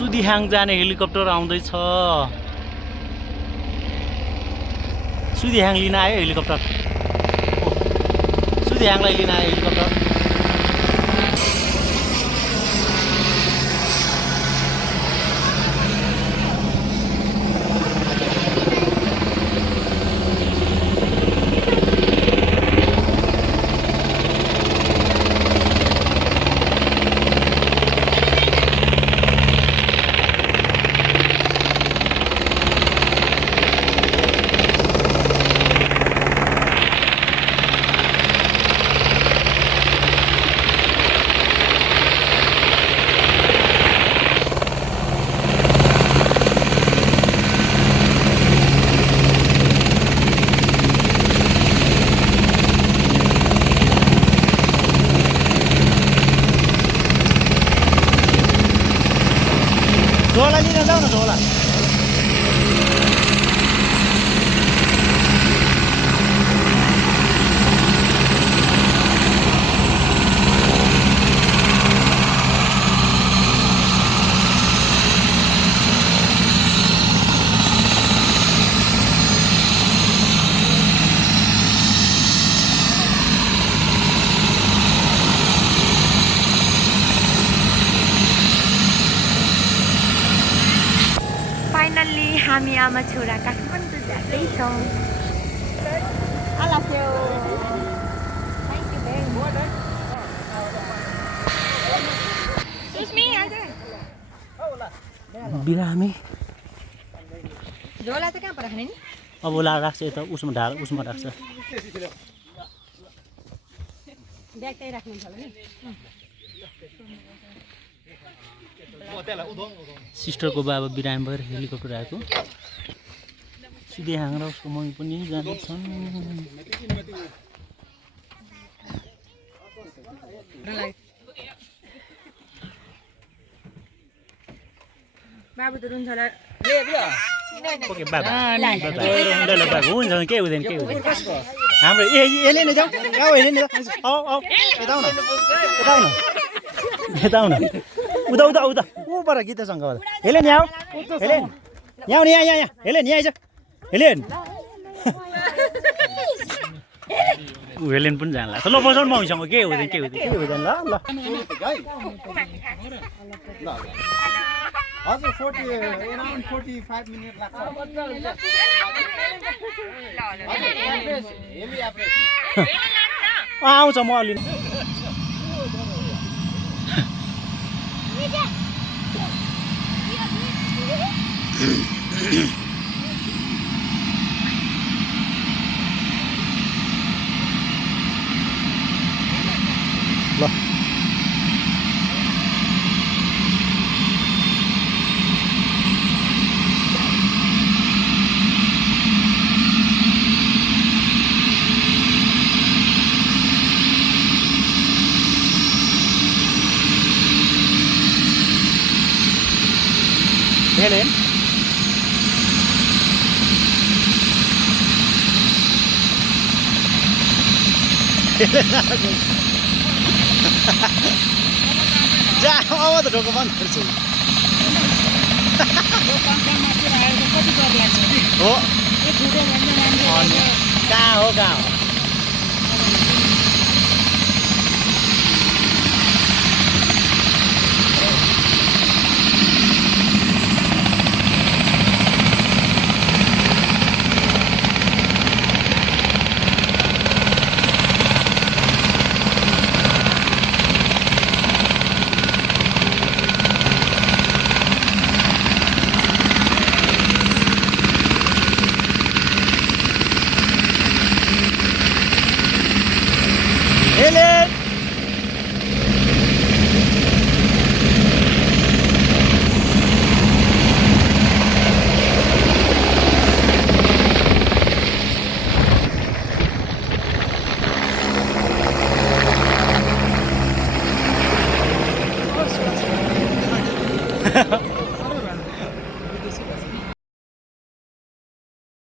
सुदिहाङ जाने हेलिकप्टर आउँदैछ। सुदिहाङ लिन आयो हेलिकप्टर। सुदिहाङलाई लिन आयो हेलिकप्टर। झोला लिन जाऊ न झोला। फाइनल्ली हामी आमा छोरा काठमाडौँ जाँदैछौँ। बिरामी झोला चाहिँ कहाँ पर राख्ने नि? अब ला राख्छ यता उसमा ढाल उसमा राख्छ। ब्याग त्यही राख्नुहुन्छ होला नि। सिस्टरको बाबा बिरामी भएर हेलिकप्टर आएको। सुदिहाङ र उसको मम्मी पनि जाँदैछन्। बाबु त रुन्छ होला। ओके बाबा हुन्छ के हुँदैन के हुँदैन। हाम्रो यसले नै जाउँ यसले नै यता आउन यता आउन यता आउन उता उता उता ऊपर गीतासँग हेलेन यहाँ हेलेन यहाँ यहाँ यहाँ यहाँ हेलेन यहाँ आइज हेलेन ऊ हेलेन पनि जानु लाग्छ। ल बजाउनु मसँग के हुँदैन के हुँदैन के हुँदैन। ल ल हजुर 45 मिनेट लाग्छ। आउँछ म अलि ल हेलेन जा अब त ढोको बन्द गर्छु। हो कहाँ हो कहाँ हो Helen!